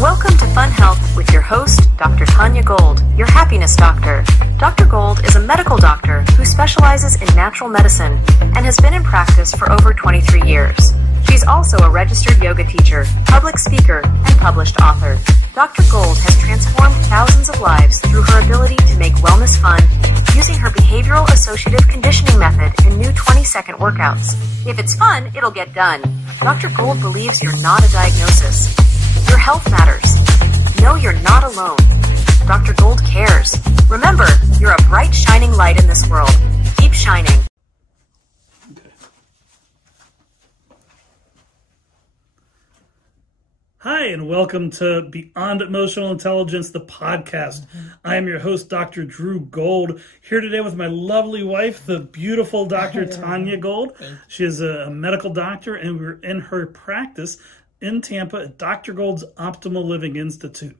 Welcome to Fun Health with your host, Dr. Tanya Gold, your happiness doctor. Dr. Gold is a medical doctor who specializes in natural medicine and has been in practice for over 23 years. She's also a registered yoga teacher, public speaker, and published author. Dr. Gold has transformed thousands of lives through her ability to make wellness fun using her behavioral associative conditioning method and new 20-second workouts. If it's fun, it'll get done. Dr. Gold believes you're not a diagnosis. Your health matters. Know you're not alone. Dr. Gold cares. Remember, you're a bright, shining light in this world. Keep shining. Hi, and welcome to Beyond Emotional Intelligence, the podcast. I am your host, Dr. Drew Gold, here today with my lovely wife, the beautiful Dr. Tanya Gold. She is a medical doctor, and we're in her practice in Tampa at Dr. Gold's Optimal Living Institute.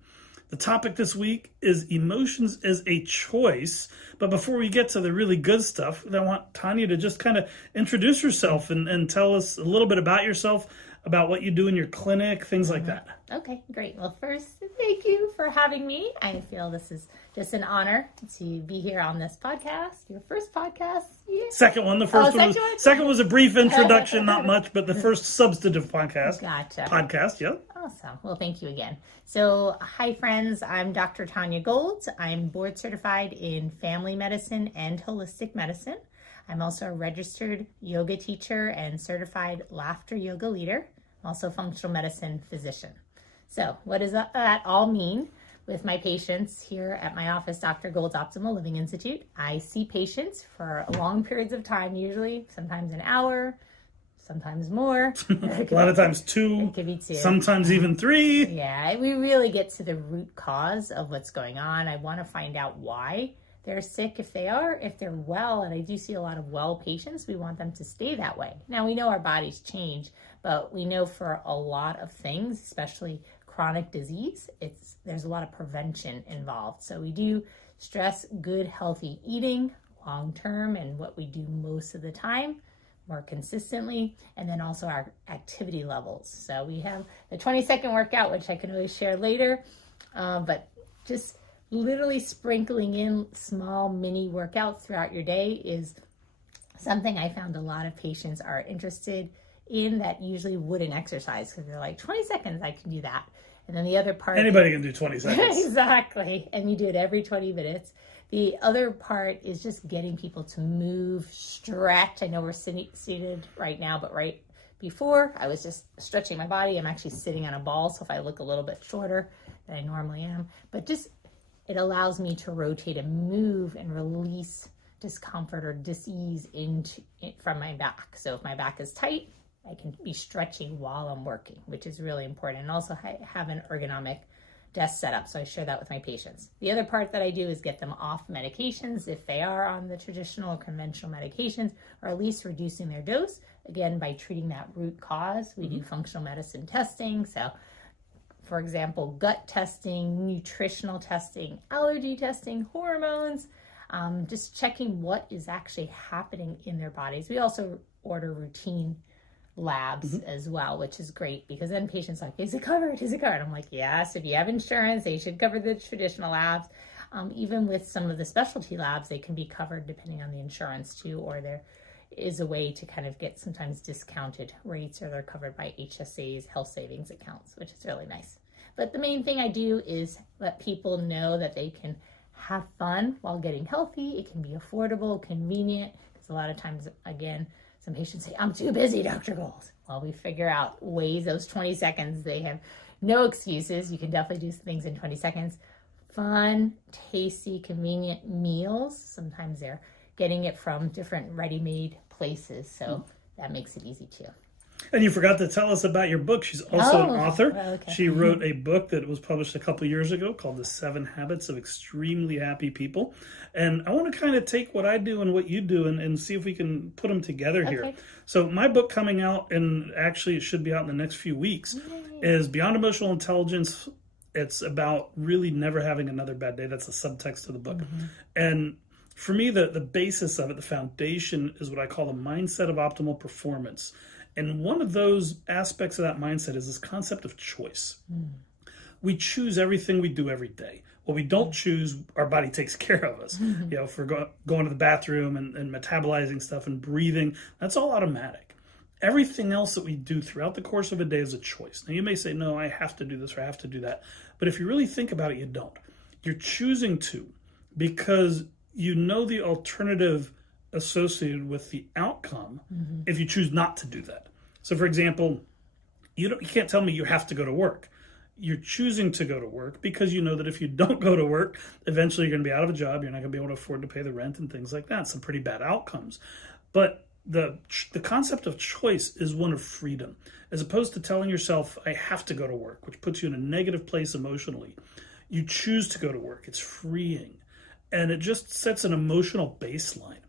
The topic this week is emotions as a choice. But before we get to the really good stuff, I want Tanya to just kind of introduce herself and tell us a little bit about yourself, about what you do in your clinic, things like that. Okay, great. Well, first, thank you for having me. I feel this is just an honor to be here on this podcast, your first podcast. Yeah. Second one. The first one. Second was a brief introduction, not much, but the first substantive podcast. Gotcha. Podcast, yeah. Awesome. Well, thank you again. So, hi, friends. I'm Dr. Tanya Gold. I'm board certified in family medicine and holistic medicine. I'm also a registered yoga teacher and certified laughter yoga leader. I'm also a functional medicine physician. So what does that all mean with my patients here at my office, Dr. Gold's Optimal Living Institute? I see patients for long periods of time, usually sometimes an hour, sometimes more. A lot of times two, it could be two. Sometimes even three. Yeah, we really get to the root cause of what's going on. I want to find out why they're sick. If they're well, and I do see a lot of well patients, we want them to stay that way. Now, we know our bodies change, but we know for a lot of things, especially chronic disease, there's a lot of prevention involved. So we do stress good, healthy eating long term, and what we do most of the time, more consistently, and then also our activity levels. So we have the 20-second workout, which I can always share later, but just literally sprinkling in small mini workouts throughout your day is something I found a lot of patients are interested in that usually wouldn't exercise because they're like, 20 seconds, I can do that. And then the other part... Anybody can do 20 seconds. Exactly. And you do it every 20 minutes. The other part is just getting people to move, stretch. I know we're seated right now, but right before I was just stretching my body. I'm actually sitting on a ball, so if I look a little bit shorter than I normally am, but just it allows me to rotate and move and release discomfort or dis-ease from my back. So if my back is tight, I can be stretching while I'm working, which is really important. And also I have an ergonomic desk setup, so I share that with my patients. The other part that I do is get them off medications if they are on the traditional or conventional medications, or at least reducing their dose, again, by treating that root cause. We do functional medicine testing, so for example, gut testing, nutritional testing, allergy testing, hormones, just checking what is actually happening in their bodies. We also order routine labs as well, which is great because then patients are like, is it covered? Is it covered? I'm like, yes, if you have insurance, they should cover the traditional labs. Even with some of the specialty labs, they can be covered depending on the insurance too, or there is a way to kind of get sometimes discounted rates, or they're covered by HSAs, health savings accounts, which is really nice. But the main thing I do is let people know that they can have fun while getting healthy. It can be affordable, convenient, because a lot of times, again, some patients say, I'm too busy, Dr. Gold. Well, we figure out ways, those 20 seconds, they have no excuses. You can definitely do things in 20 seconds. Fun, tasty, convenient meals. Sometimes they're getting it from different ready-made places, so that makes it easy too. And you forgot to tell us about your book. She's also an author. Okay. She wrote a book that was published a couple years ago called The 7 Habits of Extremely Happy People. And I want to kind of take what I do and what you do and see if we can put them together here. So my book coming out, and actually it should be out in the next few weeks, is Beyond Emotional Intelligence. It's about really never having another bad day. That's the subtext of the book. And for me, the basis of it, the foundation, is what I call the mindset of optimal performance. And one of those aspects of that mindset is this concept of choice. we choose everything we do every day. What we don't choose, our body takes care of us. You know, if we're going to the bathroom and metabolizing stuff and breathing, that's all automatic. Everything else that we do throughout the course of a day is a choice. Now, you may say, no, I have to do this or I have to do that. But if you really think about it, you don't. You're choosing to because you know the alternative associated with the outcome if you choose not to do that. So, for example, you can't tell me you have to go to work. You're choosing to go to work because you know that if you don't go to work, eventually you're going to be out of a job. You're not going to be able to afford to pay the rent and things like that. Some pretty bad outcomes. But the concept of choice is one of freedom, as opposed to telling yourself, I have to go to work, which puts you in a negative place emotionally. You choose to go to work. It's freeing. And it just sets an emotional baseline.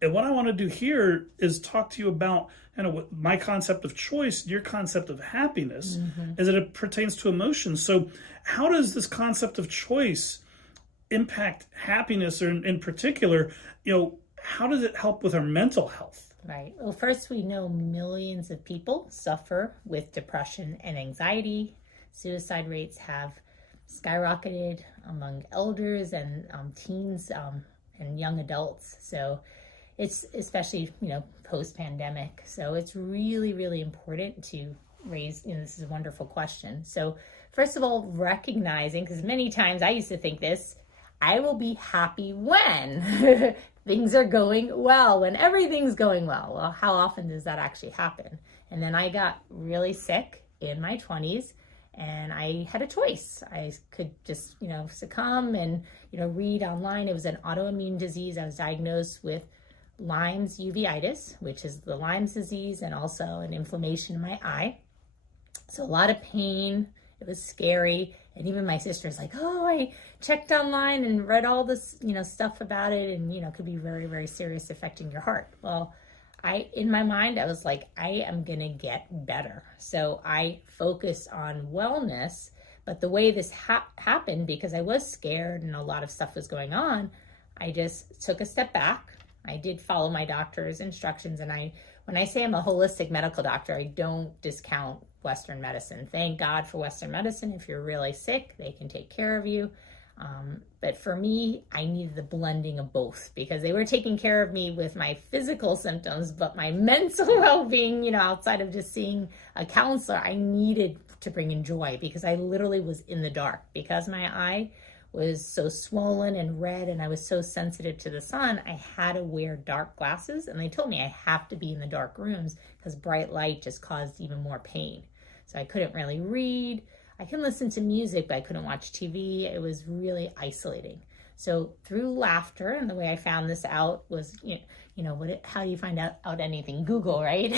And what I want to do here is talk to you about what my concept of choice, your concept of happiness, as it pertains to emotions. So how does this concept of choice impact happiness, or in particular, how does it help with our mental health? Right. Well, first, we know millions of people suffer with depression and anxiety. Suicide rates have skyrocketed among elders and teens and young adults. So it's especially, post-pandemic. So it's really, really important to raise, this is a wonderful question. So first of all, recognizing, because many times I used to think this, I will be happy when things are going well, when everything's going well. Well, how often does that actually happen? And then I got really sick in my 20s, and I had a choice. I could just, succumb and, read online. It was an autoimmune disease. I was diagnosed with Lyme's uveitis, which is the Lyme's disease, and also an inflammation in my eye. So a lot of pain. It was scary. And even my sister's like, oh, I checked online and read all this, stuff about it, and, could be very, very serious, affecting your heart. Well, in my mind, I was like, I am going to get better. So I focused on wellness. But the way this happened, because I was scared and a lot of stuff was going on, I just took a step back. I did follow my doctor's instructions. And when I say I'm a holistic medical doctor, I don't discount Western medicine. Thank God for Western medicine. If you're really sick, they can take care of you. But for me, I needed the blending of both, because they were taking care of me with my physical symptoms, but my mental well-being, outside of just seeing a counselor, I needed to bring in joy, because I literally was in the dark. Because my eye was so swollen and red and I was so sensitive to the sun, I had to wear dark glasses. And they told me I have to be in the dark rooms because bright light just caused even more pain. So I couldn't really read. I can listen to music, but I couldn't watch TV. It was really isolating. So through laughter, and the way I found this out was, how do you find out anything? Google, right?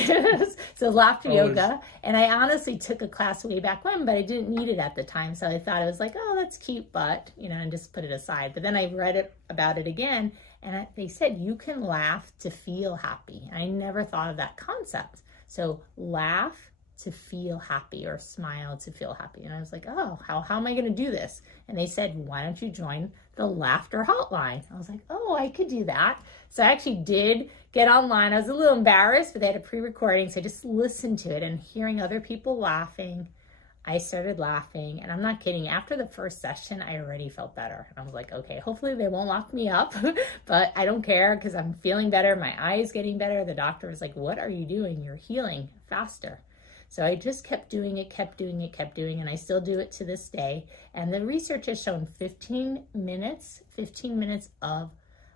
So laughter yoga. And I honestly took a class way back when, but I didn't need it at the time. So I thought, it was like, oh, that's cute, but, and just put it aside. But then I read about it again, and they said you can laugh to feel happy. I never thought of that concept. So laugh to feel happy, or smile to feel happy. And I was like, oh, how am I going to do this? And they said, why don't you join the laughter hotline? I was like, oh, I could do that. So I actually did get online. I was a little embarrassed, but they had a pre-recording. So I just listened to it, and hearing other people laughing, I started laughing. And I'm not kidding. After the first session, I already felt better. I was like, okay, hopefully they won't lock me up, but I don't care, because I'm feeling better. My eye is getting better. The doctor was like, what are you doing? You're healing faster. So I just kept doing it, and I still do it to this day. And the research has shown 15 minutes of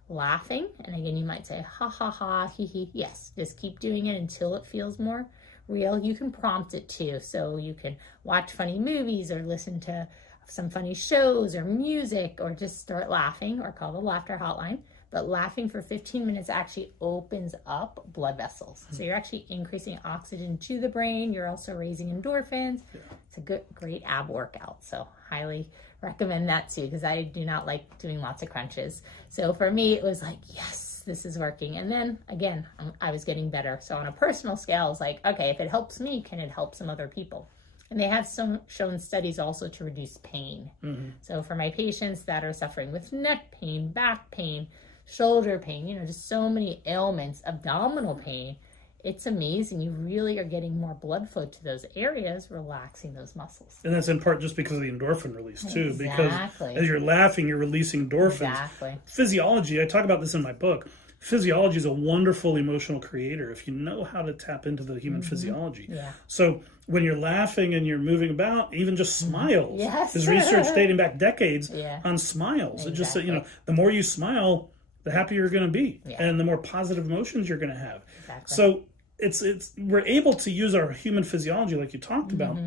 laughing. And again, you might say, ha, ha, ha, he, he. Yes, just keep doing it until it feels more real. You can prompt it too. So you can watch funny movies, or listen to some funny shows or music, or just start laughing, or call the laughter hotline. But laughing for 15 minutes actually opens up blood vessels. So you're actually increasing oxygen to the brain. You're also raising endorphins. Yeah. It's a great ab workout. So highly recommend that too, because I do not like doing lots of crunches. So for me, it was like, yes, this is working. And then again, I was getting better. So on a personal scale, it's like, okay, if it helps me, can it help some other people? And they have shown studies also to reduce pain. So for my patients that are suffering with neck pain, back pain, shoulder pain, just so many ailments, abdominal pain, it's amazing. You really are getting more blood flow to those areas, relaxing those muscles. And that's in part just because of the endorphin release too. Exactly. Because as you're laughing, you're releasing endorphins. Exactly. Physiology, I talk about this in my book. Physiology is a wonderful emotional creator if you know how to tap into the human physiology. Yeah. So when you're laughing and you're moving about, even just smiles. Yes. There's research dating back decades Yeah. on smiles. Exactly. It just, the more you smile, the happier you're going to be, Yeah. and the more positive emotions you're going to have. Exactly. So it's we're able to use our human physiology, like you talked about,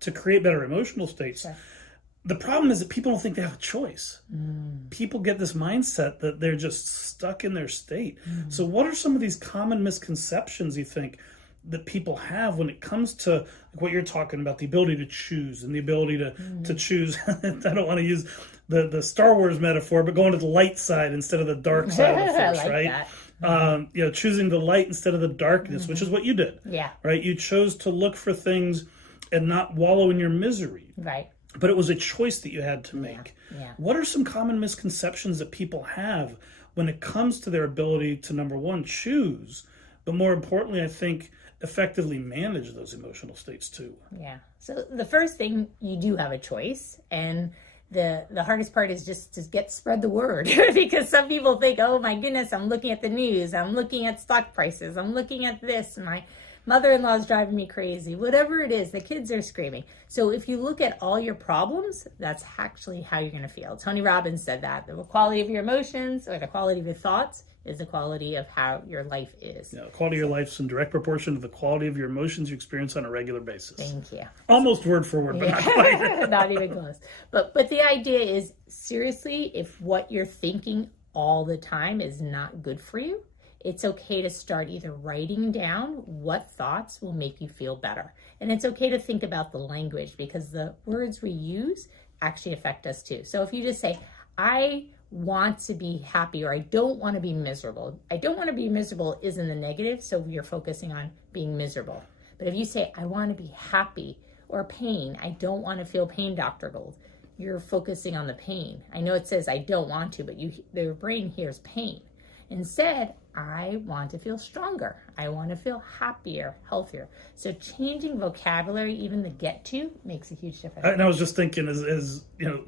to create better emotional states. Sure. The problem is that people don't think they have a choice. People get this mindset that they're just stuck in their state. So what are some of these common misconceptions you think that people have when it comes to what you're talking about, the ability to choose and the ability to choose? I don't want to use the Star Wars metaphor, but going to the light side instead of the dark side of the force, I like right? that. Choosing the light instead of the darkness, which is what you did. Yeah. Right? You chose to look for things and not wallow in your misery. Right. But it was a choice that you had to make. Yeah. What are some common misconceptions that people have when it comes to their ability to, number one, choose, but more importantly, I think, effectively manage those emotional states too? Yeah. So the first thing, you do have a choice, and the hardest part is just to spread the word because some people think, oh my goodness, I'm looking at the news, I'm looking at stock prices, I'm looking at this, my mother-in-law is driving me crazy, whatever it is, the kids are screaming. So if you look at all your problems, that's actually how you're going to feel. Tony Robbins said that the quality of your emotions or the quality of your thoughts is the quality of how your life is. Yeah, the quality of your life is in direct proportion to the quality of your emotions you experience on a regular basis. Thank you. Almost word for word, but not quite. Not even close. But the idea is, seriously, if what you're thinking all the time is not good for you, it's okay to start either writing down what thoughts will make you feel better. And it's okay to think about the language because the words we use actually affect us too. So if you just say, I want to be happy, or I don't want to be miserable. I don't want to be miserable is in the negative, so you're focusing on being miserable. But if you say, I want to be happy, or pain, I don't want to feel pain, Dr. Gold, you're focusing on the pain. I know it says I don't want to, but their brain hears pain. Instead, I want to feel stronger. I want to feel happier, healthier. So changing vocabulary, even the get to, makes a huge difference. And I was just thinking, as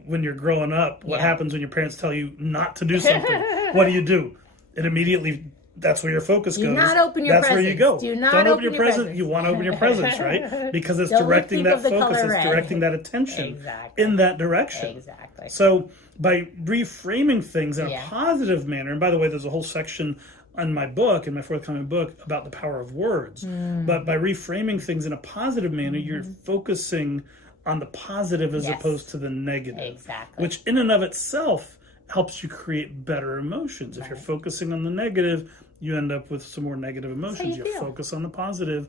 when you're growing up, what happens when your parents tell you not to do something? What do? It immediately, that's where your focus goes. Do not open your presents. That's where you go. Do not Don't open your present. presents. You want to open your presents, right? Because it's Don't directing that think of the focus. color It's red. directing that attention Exactly. in that direction. Exactly. So by reframing things in a Yeah. positive manner, and by the way, there's a whole section in my book, in my forthcoming book, about the power of words. But by reframing things in a positive manner, you're focusing on the positive as Yes. opposed to the negative. Exactly. Which in and of itself helps you create better emotions. If you're focusing on the negative, you end up with some more negative emotions. you You feel. focus on the positive,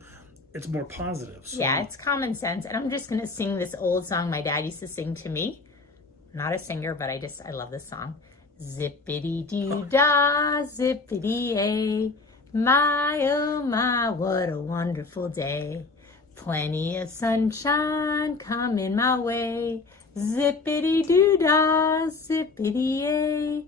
it's more positive. So, Yeah, it's common sense. And I'm just going to sing this old song my dad used to sing to me. I'm not a singer, but I love this song. Zippity-doo-dah, zippity-ay, my, oh my, what a wonderful day. Plenty of sunshine coming my way. Zippity-doo-dah, zippity-ay.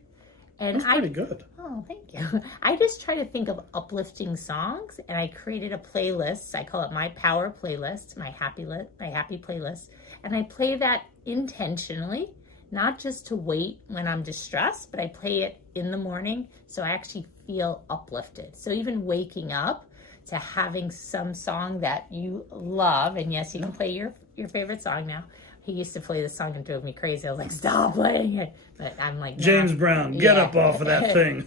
And that's pretty good. Oh, thank you. I just try to think of uplifting songs, and I created a playlist. I call it my power playlist, my happy playlist, and I play that intentionally, not just to wait when I'm distressed, but I play it in the morning so I actually feel uplifted. So even waking up to having some song that you love, and yes, you can play your favorite song now. He used to play this song and drove me crazy. I was like, stop playing it. But I'm like, James Brown, get up off of that thing.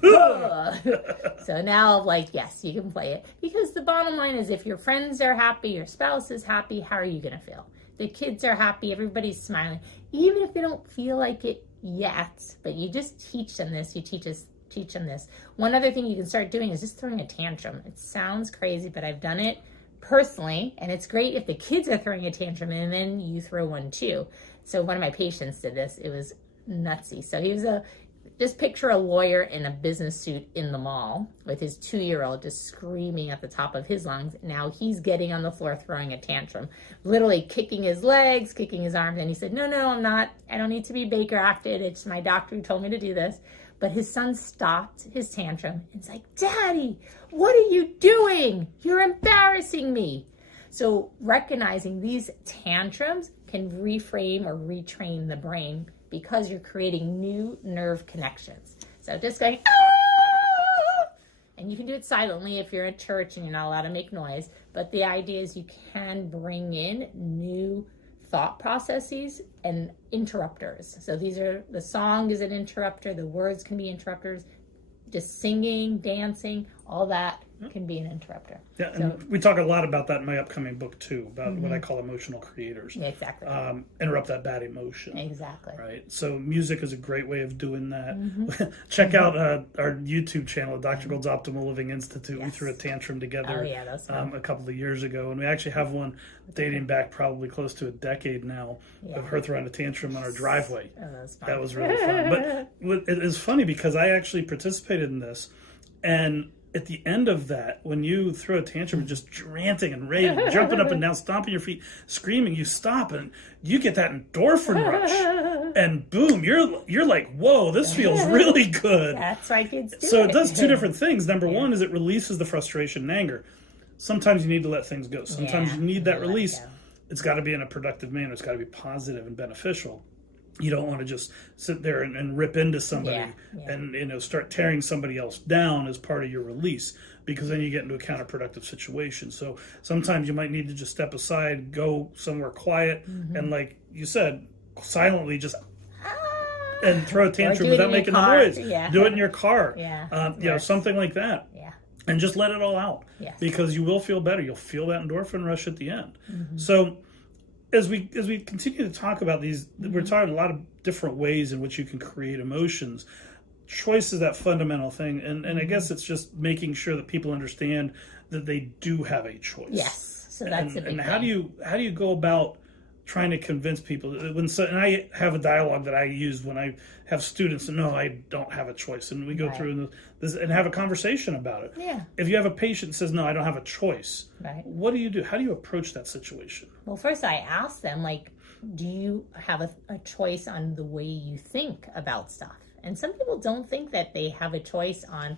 So now I'm like, yes, you can play it. Because the bottom line is, if your friends are happy, your spouse is happy, how are you going to feel? The kids are happy, everybody's smiling. Even if they don't feel like it yet, but you just teach them this, you teach them this. One other thing you can start doing is just throwing a tantrum. It sounds crazy, but I've done it personally, and it's great if the kids are throwing a tantrum and then you throw one too. So one of my patients did this. It was nutsy. So he was just picture a lawyer in a business suit in the mall with his 2-year-old just screaming at the top of his lungs. Now he's getting on the floor throwing a tantrum, literally kicking his legs, kicking his arms. And he said, no, I'm not. I don't need to be Baker acted. It's my doctor who told me to do this. But his son stopped his tantrum and was like, Daddy, what are you doing? You're embarrassing me. So recognizing these tantrums can reframe or retrain the brain because you're creating new nerve connections. So just going, ah! And you can do it silently if you're in church and you're not allowed to make noise. But the idea is you can bring in new thought processes and interrupters. So these are, the song is an interrupter, the words can be interrupters, just singing, dancing, all that can be an interrupter. Yeah, and we talk a lot about that in my upcoming book too, about what I call emotional creators. Yeah, exactly. Interrupt that bad emotion. Exactly. Right. So music is a great way of doing that. Check out our YouTube channel, Dr. Gold's Optimal Living Institute. We threw a tantrum together a couple of years ago, and we actually have one dating back probably close to a decade now of her throwing a tantrum on our driveway. That was really fun. But it is funny because I actually participated in this, and at the end of that, when you throw a tantrum, just ranting and raving, jumping up and down, stomping your feet, screaming, you stop and you get that endorphin rush, and boom, you're like, whoa, this feels really good. That's why kids do So it does two different things. Number one is it releases the frustration and anger. Sometimes you need to let things go. Sometimes you need that release. It's got to be in a productive manner. It's got to be positive and beneficial. You don't want to just sit there and rip into somebody and start tearing somebody else down as part of your release, because then you get into a counterproductive situation. So sometimes you might need to just step aside, go somewhere quiet, and like you said, silently just and throw a tantrum without making a noise. Do it in your car. Something like that. And just let it all out, because you will feel better. You'll feel that endorphin rush at the end. So as we continue to talk about these, we're talking a lot of different ways in which you can create emotions. Choice is that fundamental thing, and I guess it's just making sure that people understand that they do have a choice. Yes, so that's a big thing. How do you go about trying to convince people? And I have a dialogue that I use when I have students, and no, I don't have a choice, and we go through this and have a conversation about it. If you have a patient that says, no, I don't have a choice, what do you do? How do you approach that situation? Well, first I ask them, like, do you have a choice on the way you think about stuff? And some people don't think that they have a choice on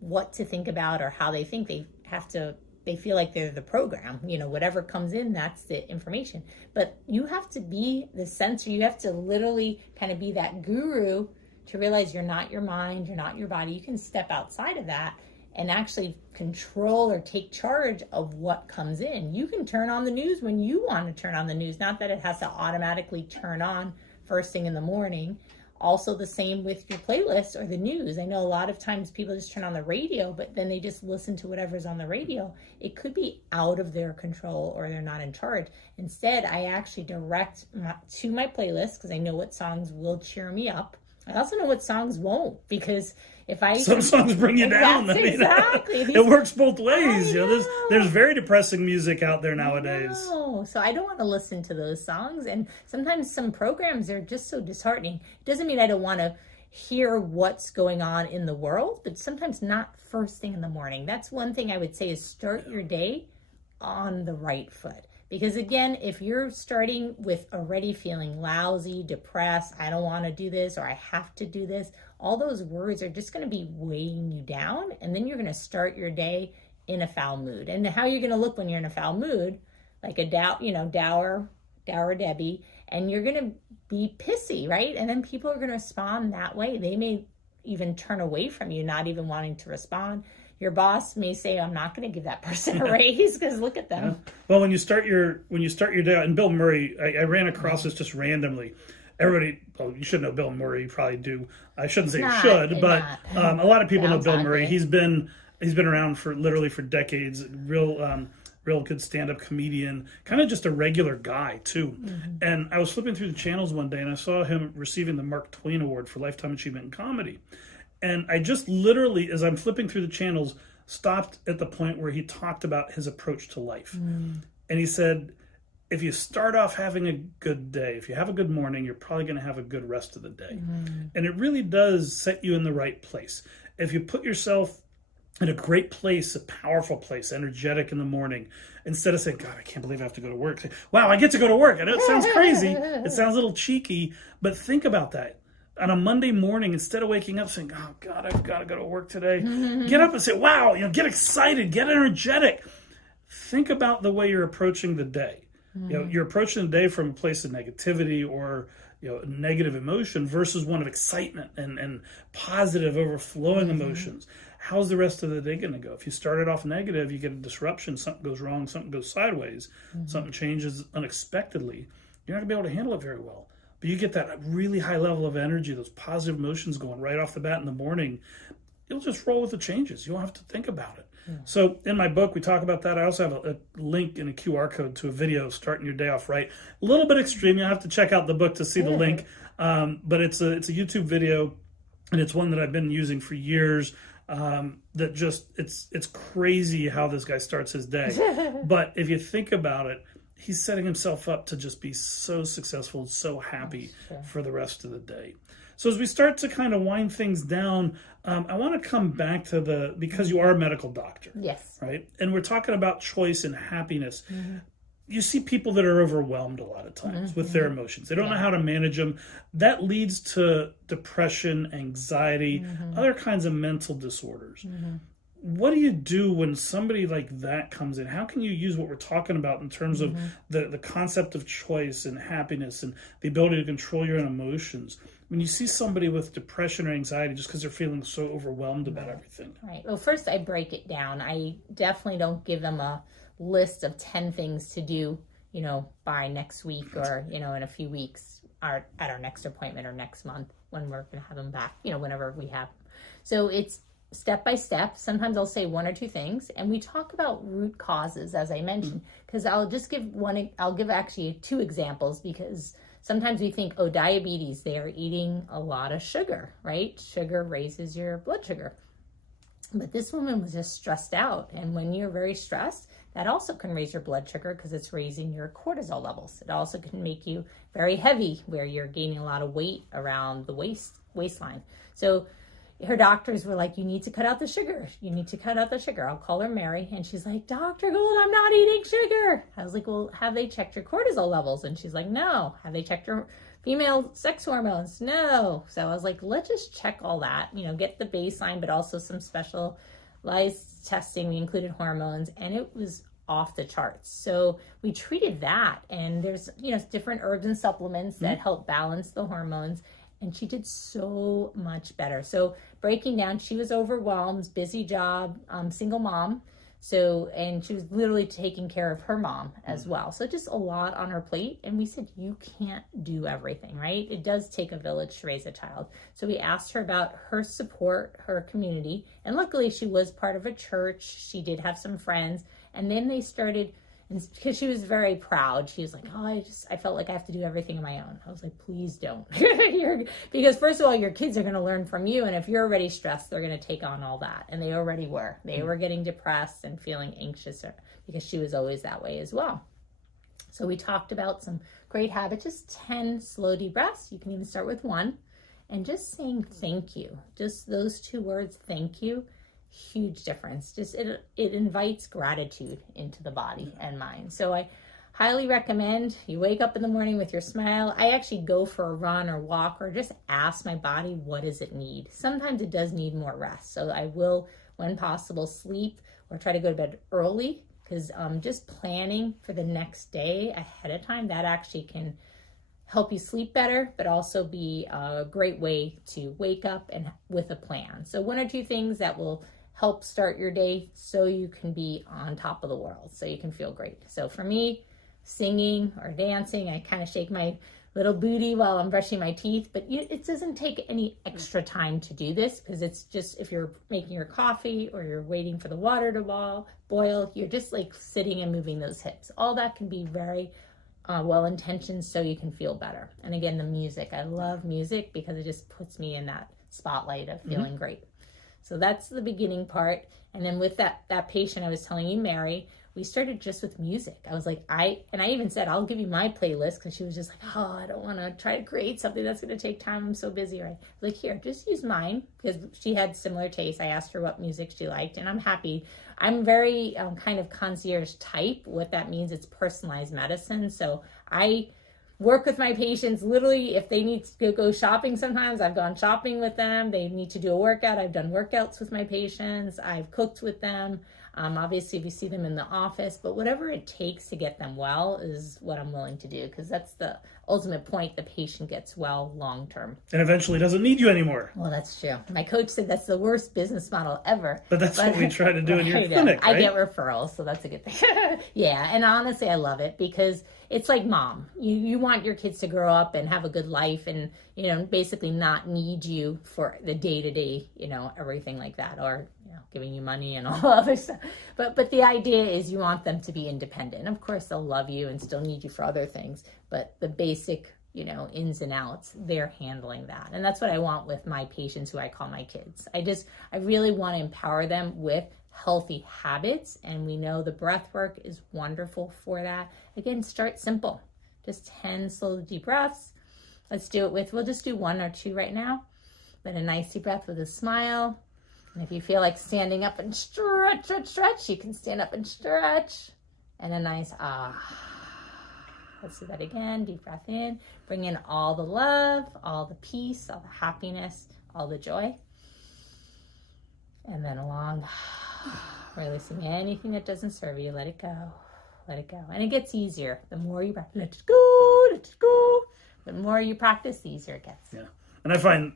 what to think about or how they think. They feel like they're the program, whatever comes in, that's the information. But you have to be the censor. You have to literally kind of be that guru to realize you're not your mind, you're not your body. You can step outside of that and actually control or take charge of what comes in. You can turn on the news when you want to turn on the news, not that it has to automatically turn on first thing in the morning. Also the same with your playlist or the news. I know a lot of times people just turn on the radio, but then they just listen to whatever's on the radio. It could be out of their control or they're not in charge. Instead, I actually direct to my playlist because I know what songs will cheer me up. I also know what songs won't, because some songs bring you down. Exactly. It works both ways. There's very depressing music out there nowadays. So I don't want to listen to those songs. And sometimes some programs are just so disheartening. It doesn't mean I don't want to hear what's going on in the world, but sometimes not first thing in the morning. That's one thing I would say, is start your day on the right foot. Because again, if you're starting with already feeling lousy, depressed, I don't want to do this, or I have to do this, all those words are just going to be weighing you down. And then you're going to start your day in a foul mood. And how you're going to look when you're in a foul mood, like a dour Debbie, and you're going to be pissy, right? And then people are going to respond that way. They may even turn away from you, not even wanting to respond. Your boss may say, I'm not going to give that person a raise because look at them. Well, when you start your day out, and Bill Murray, I ran across this just randomly. Everybody, you should know Bill Murray. You probably do. I shouldn't say you should, but a lot of people know Bill Murray. He's been around for decades. Real good stand-up comedian, kind of just a regular guy too. And I was flipping through the channels one day, and I saw him receiving the Mark Twain Award for Lifetime Achievement in Comedy. And I just literally, as I'm flipping through the channels, stopped at the point where he talked about his approach to life. And he said, if you start off having a good day, if you have a good morning, you're probably going to have a good rest of the day. And it really does set you in the right place. If you put yourself in a great place, a powerful place, energetic in the morning, instead of saying, God, I can't believe I have to go to work. Say, wow, I get to go to work. I know it sounds crazy. It sounds a little cheeky, but think about that. on a Monday morning, instead of waking up saying, oh God, I've got to go to work today, get up and say, wow, get excited, get energetic. Think about the way you're approaching the day. You're approaching the day from a place of negativity or negative emotion versus one of excitement and positive, overflowing emotions. How's the rest of the day going to go? If you started off negative, you get a disruption, something goes wrong, something goes sideways, something changes unexpectedly. You're not going to be able to handle it very well. But you get that really high level of energy, those positive emotions going right off the bat in the morning. You'll just roll with the changes. You don't have to think about it. So in my book, we talk about that. I also have a link and a QR code to a video starting your day off right. A little bit extreme. You'll have to check out the book to see the link. But it's a YouTube video, and it's one that I've been using for years. That just, it's crazy how this guy starts his day. But if you think about it, he's setting himself up to just be so successful, so happy for the rest of the day. So as we start to kind of wind things down, I want to come back to because you are a medical doctor. Yes. Right? And we're talking about choice and happiness. You see people that are overwhelmed a lot of times with their emotions. They don't know how to manage them. That leads to depression, anxiety, other kinds of mental disorders. What do you do when somebody like that comes in? How can you use what we're talking about in terms of the concept of choice and happiness and the ability to control your own emotions? When you see somebody with depression or anxiety just because they're feeling so overwhelmed about everything. Right. Well, first I break it down. I definitely don't give them a list of 10 things to do, by next week or, in a few weeks at our next appointment or next month when we're going to have them back, whenever we have them. So it's step by step. Sometimes I'll say one or two things, and we talk about root causes, as I mentioned, because I'll give actually two examples, because sometimes we think, diabetes, they are eating a lot of sugar, right? Sugar raises your blood sugar. But this woman was just stressed out. And when you're very stressed, that also can raise your blood sugar because it's raising your cortisol levels. It also can make you very heavy, where you're gaining a lot of weight around the waistline. So her doctors were like, you need to cut out the sugar. You need to cut out the sugar. I'll call her Mary. And she's like, Dr. Gold, I'm not eating sugar. I was like, well, have they checked your cortisol levels? And she's like, no. Have they checked your female sex hormones? No. So I was like, let's just check all that, get the baseline, but also some specialized testing. We included hormones, and it was off the charts. So we treated that, and there's, different herbs and supplements that help balance the hormones. And she did so much better. So breaking down, she was overwhelmed, busy job, single mom. So, and she was literally taking care of her mom as well. So just a lot on her plate. And we said, you can't do everything, right? It does take a village to raise a child. So we asked her about her support, her community. And luckily she was part of a church. She did have some friends. And then they started, because she was very proud. She was like, I felt like I have to do everything on my own. I was like, please don't. Because first of all, your kids are going to learn from you. And if you're already stressed, they're going to take on all that. And they already were. They were getting depressed and feeling anxious because she was always that way as well. So we talked about some great habits, just 10 slow deep breaths. You can even start with 1. And just saying thank you. Just those 2 words, thank you. Huge difference. Just it invites gratitude into the body and mind. So I highly recommend you wake up in the morning with your smile. I actually go for a run or walk, or just ask my body, what does it need? Sometimes it does need more rest. So I will, when possible, sleep or try to go to bed early, because just planning for the next day ahead of time, that actually can help you sleep better, but also be a great way to wake up and with a plan. So 1 or 2 things that will help start your day so you can be on top of the world, so you can feel great. So for me, singing or dancing, I kind of shake my little booty while I'm brushing my teeth, but it doesn't take any extra time to do this, because it's just, if you're making your coffee or you're waiting for the water to boil, you're just like sitting and moving those hips. All that can be very well-intentioned, so you can feel better. And again, the music. I love music because it just puts me in that spotlight of feeling great. So that's the beginning part. And then with that patient I was telling you, Mary, we started just with music. I was like, I even said, I'll give you my playlist, because she was just like, I don't want to try to create something that's going to take time. I'm so busy, right? I was like, here, just use mine, because she had similar tastes. I asked her what music she liked, and I'm happy. I'm very kind of concierge type. What that means, it's personalized medicine. So I work with my patients. Literally, if they need to go shopping sometimes, I've gone shopping with them. They need to do a workout, I've done workouts with my patients. I've cooked with them. Obviously, if you see them in the office, but whatever it takes to get them well is what I'm willing to do, because that's the ultimate point. The patient gets well long term. And eventually doesn't need you anymore. Well, that's true. My coach said that's the worst business model ever. But that's what we try to do in your clinic, right? I get referrals, so that's a good thing. Yeah, and honestly, I love it because it's like mom. You want your kids to grow up and have a good life and, basically not need you for the day-to-day, everything like that, or, giving you money and all other stuff. But the idea is you want them to be independent. Of course, they'll love you and still need you for other things, but the basic, ins and outs, they're handling that. And that's what I want with my patients, who I call my kids. I really want to empower them with healthy habits, and we know the breath work is wonderful for that. Again, start simple, just 10 slow deep breaths. Let's do it we'll just do 1 or 2 right now, but a nice deep breath with a smile. And if you feel like standing up and stretch, you can stand up and stretch, and a nice Let's do that again. Deep breath in, bring in all the love, all the peace, all the happiness, all the joy, and then along, releasing anything that doesn't serve you. Let it go. Let it go. And it gets easier. The more you practice, let it go. The more you practice, the easier it gets. Yeah. And I find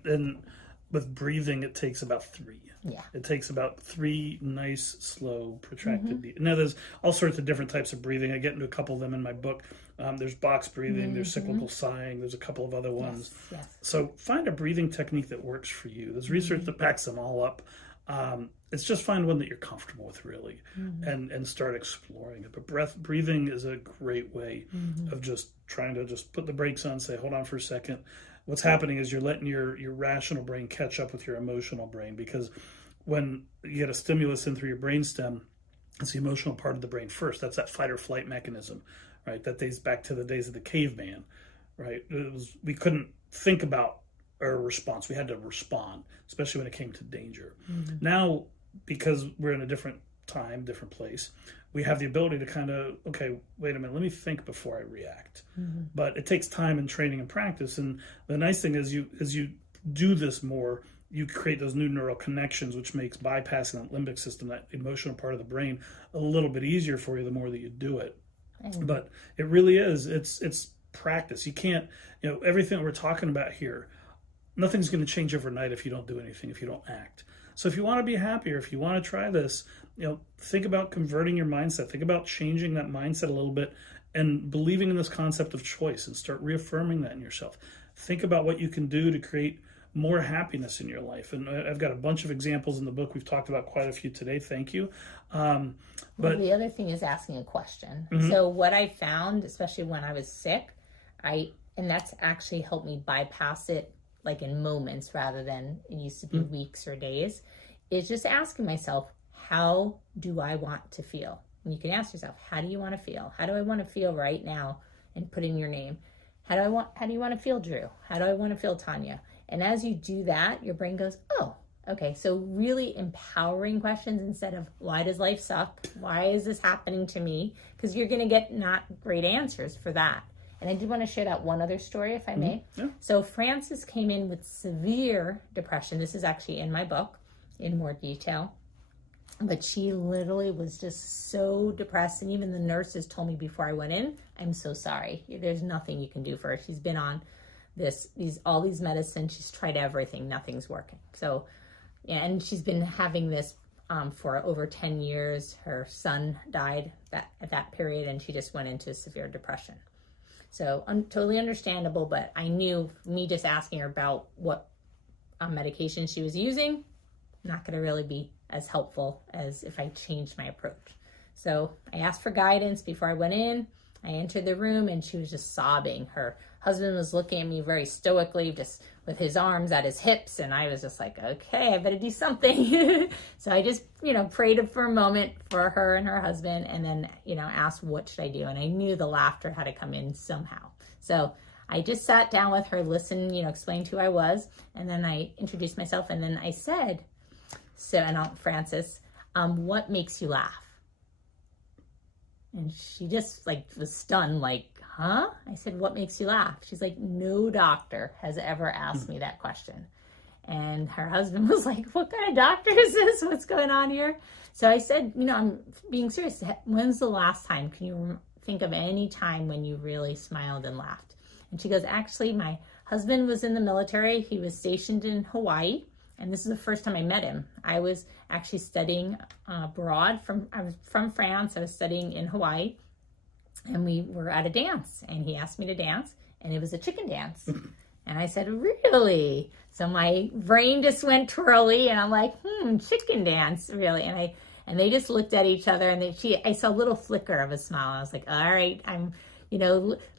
with breathing, it takes about 3. Yeah. It takes about 3 nice, slow, protracted deep. Now, there's all sorts of different types of breathing. I get into a couple of them in my book. There's box breathing, there's cyclical sighing, there's a couple of other ones. Yes. So find a breathing technique that works for you. There's research that backs them all up. It's just find one that you're comfortable with, really, and start exploring it. But breathing is a great way of just trying to just put the brakes on, say, hold on for a second. What's happening is you're letting your rational brain catch up with your emotional brain, because when you get a stimulus in through your brainstem, it's the emotional part of the brain first. That's that fight or flight mechanism, right? That dates back to the days of the caveman, right? We couldn't think about our response. We had to respond, especially when it came to danger. Now, because we're in a different time, different place, we have the ability to kind of, okay, wait a minute, let me think before I react. But it takes time and training and practice. And the nice thing is as you do this more, you create those new neural connections, which makes bypassing that limbic system, that emotional part of the brain, a little bit easier for you the more that you do it. But it really is, it's practice. You can't, everything that we're talking about here, nothing's going to change overnight if you don't do anything, if you don't act. So if you want to be happier, if you want to try this, think about converting your mindset. Think about changing that mindset a little bit and believing in this concept of choice, and start reaffirming that in yourself. Think about what you can do to create more happiness in your life. And I've got a bunch of examples in the book. We've talked about quite a few today. Thank you. But the other thing is asking a question. So what I found, especially when I was sick, and that's actually helped me bypass it like in moments rather than it used to be weeks or days, is just asking myself, how do I want to feel? And you can ask yourself, how do you want to feel? How do I want to feel right now? And put in your name. How do you want to feel, Drew? How do I want to feel, Tanya? And as you do that, your brain goes, oh, okay. So really empowering questions instead of, why does life suck? Why is this happening to me? Because you're going to get not great answers for that. And I did want to share that one other story, if I may. Yeah. So Frances came in with severe depression. This is actually in my book in more detail. But she literally was just so depressed. And even the nurses told me before I went in, I'm so sorry. There's nothing you can do for her. She's been on all these medicines. She's tried everything. Nothing's working. So, yeah, and she's been having this for over 10 years. Her son died at that period, and she just went into severe depression. So totally understandable, but I knew me just asking her about what medication she was using, not going to really be as helpful as if I changed my approach. So I asked for guidance before I went in. I entered the room and she was just sobbing. Her husband was looking at me very stoically, just with his arms at his hips. And I was just like, okay, I better do something. So I just, prayed for a moment for her and her husband, and then, asked what should I do? And I knew the laughter had to come in somehow. So I just sat down with her, listened, explained who I was. And then I introduced myself. And then I said, Frances, what makes you laugh? And she just was stunned, like, huh? I said, what makes you laugh? She's like, no doctor has ever asked me that question. And her husband was like, what kind of doctor is this? What's going on here? So I said, you know, I'm being serious. When's the last time? Can you think of any time when you really smiled and laughed? And she goes, actually, my husband was in the military. He was stationed in Hawaii. And this is the first time I met him. I was actually studying abroad. I was from France. I was studying in Hawaii. And we were at a dance. And he asked me to dance. And it was a chicken dance. And I said, really? So my brain just went twirly. And I'm like, chicken dance, really? And they just looked at each other. And I saw a little flicker of a smile. I was like, all right,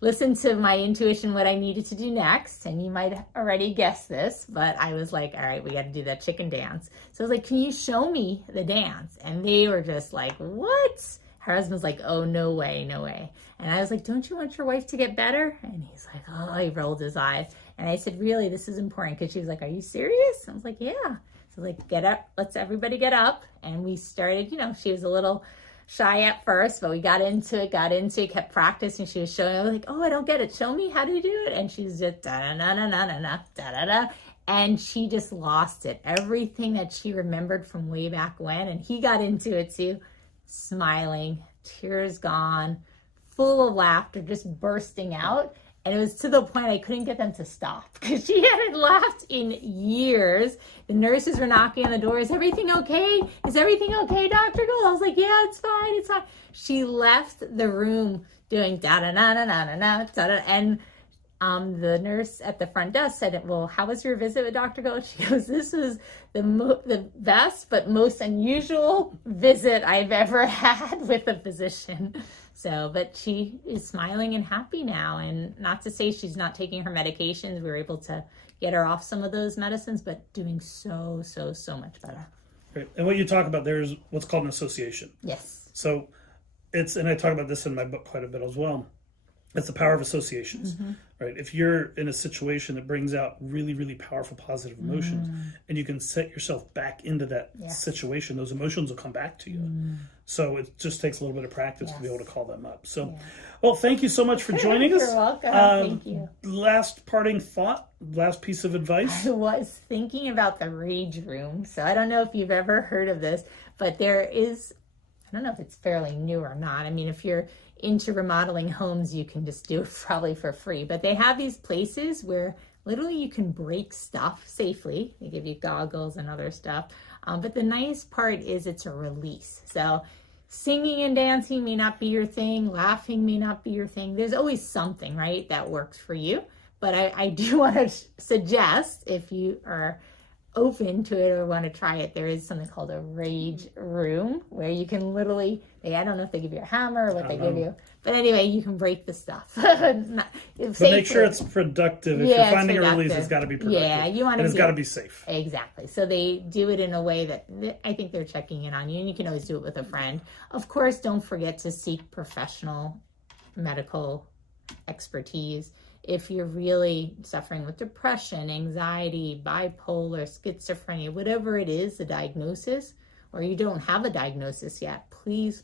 listen to my intuition, what I needed to do next. And you might already guess this, but I was like, all right, we got to do that chicken dance. So I was like, can you show me the dance? And they were just like, what? Her husband's like, oh, no way, no way. And I was like, don't you want your wife to get better? And he's like, oh, he rolled his eyes. And I said, really, this is important. Because she was like, are you serious? I was like, yeah. So like, get up, let's everybody get up. And we started, she was a little shy at first, but we got into it, kept practicing. She was showing, I was like, oh, I don't get it. Show me, how do you do it? And she's just da-da-da-da-da-da-da-da. And she just lost it. Everything that she remembered from way back when. And he got into it too, smiling, tears gone, full of laughter, just bursting out. And it was to the point I couldn't get them to stop because she hadn't laughed in years. The nurses were knocking on the door. Is everything okay? Is everything okay, Dr. Gold? I was like, yeah, it's fine. It's fine. She left the room doing da-da-da-da-da-da-da-da. And the nurse at the front desk said, well, how was your visit with Dr. Gold? She goes, this was the best but most unusual visit I've ever had with a physician. So, but she is smiling and happy now. And not to say she's not taking her medications. We were able to get her off some of those medicines, but doing so much better. Great. And what you talk about there is what's called an association. Yes. So and I talk about this in my book quite a bit as well. It's the power of associations, right? If you're in a situation that brings out really, really powerful positive emotions and you can set yourself back into that situation, those emotions will come back to you. So it just takes a little bit of practice to be able to call them up. So, well, thank you so much for joining us. You're welcome. Thank you. Last parting thought, last piece of advice. I was thinking about the Rage Room. So I don't know if you've ever heard of this, but there is, I don't know if it's fairly new or not. I mean, if you're into remodeling homes, you can just do it probably for free. But they have these places where literally you can break stuff safely. They give you goggles and other stuff. But the nice part is it's a release. So singing and dancing may not be your thing. Laughing may not be your thing. There's always something, right, that works for you. But I do want to suggest, if you are open to it or want to try it, there is something called a Rage Room where you can literally, I don't know if they give you a hammer or what they give you, but anyway, you can break the stuff. But make sure it's productive. If you're finding a release, it's got to be productive. Yeah, you want to. And it's got to be safe. Exactly. So they do it in a way that I think they're checking in on you, and you can always do it with a friend. Of course, don't forget to seek professional medical expertise. If you're really suffering with depression, anxiety, bipolar, schizophrenia, whatever it is, the diagnosis, or you don't have a diagnosis yet, please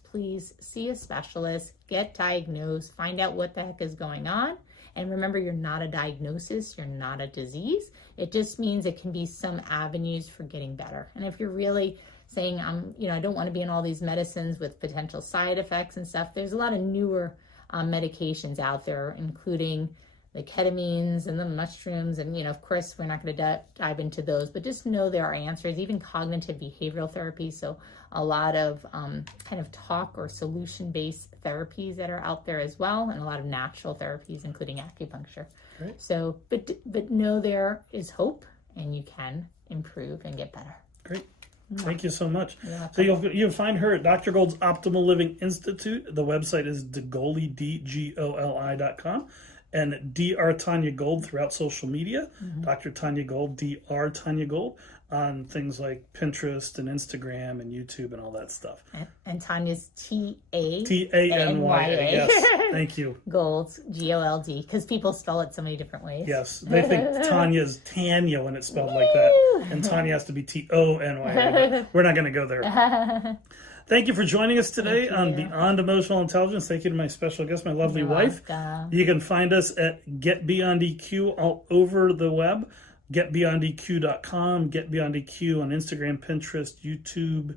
see a specialist, get diagnosed, find out what the heck is going on. And remember, you're not a diagnosis, you're not a disease. It just means it can be some avenues for getting better. And if you're really saying, I don't want to be on all these medicines with potential side effects and stuff, there's a lot of newer medications out there, including the ketamines and the mushrooms. And, of course, we're not going to dive into those, but just know there are answers, even cognitive behavioral therapy. So a lot of kind of talk or solution-based therapies that are out there as well, and a lot of natural therapies, including acupuncture. Great. So, but know there is hope, and you can improve and get better. Great. Thank you so much. So you'll find her at Dr. Gold's Optimal Living Institute. The website is degoli, DGOLI.com. And Dr. Tanya Gold throughout social media. Dr. Tanya Gold, Dr. Tanya Gold, on things like Pinterest and Instagram and YouTube and all that stuff. And Tanya's Tanya. Yes, thank you. Gold, Gold, because people spell it so many different ways. Yes, they think Tanya's Tanya when it's spelled like that. And Tanya has to be Tony. We're not going to go there. Thank you for joining us today Thank on you. Beyond Emotional Intelligence. Thank you to my special guest, my lovely You're wife. welcome. You can find us at Get Beyond EQ all over the web. GetBeyondEQ.com, Get Beyond EQ on Instagram, Pinterest, YouTube,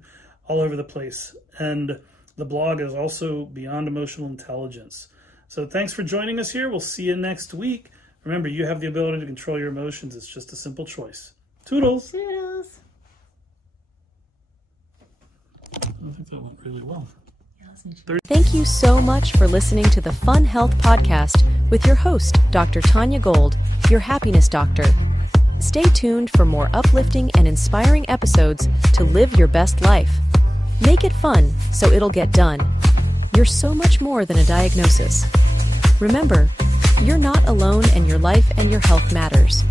all over the place. And the blog is also Beyond Emotional Intelligence. So thanks for joining us here. We'll see you next week. Remember, you have the ability to control your emotions. It's just a simple choice. Toodles. Toodles. I think that went really well. Thank you so much for listening to the Fun Health Podcast with your host, Dr. Tanya Gold, your happiness doctor. Stay tuned for more uplifting and inspiring episodes to live your best life. Make it fun so it'll get done. You're so much more than a diagnosis. Remember, you're not alone and your life and your health matters.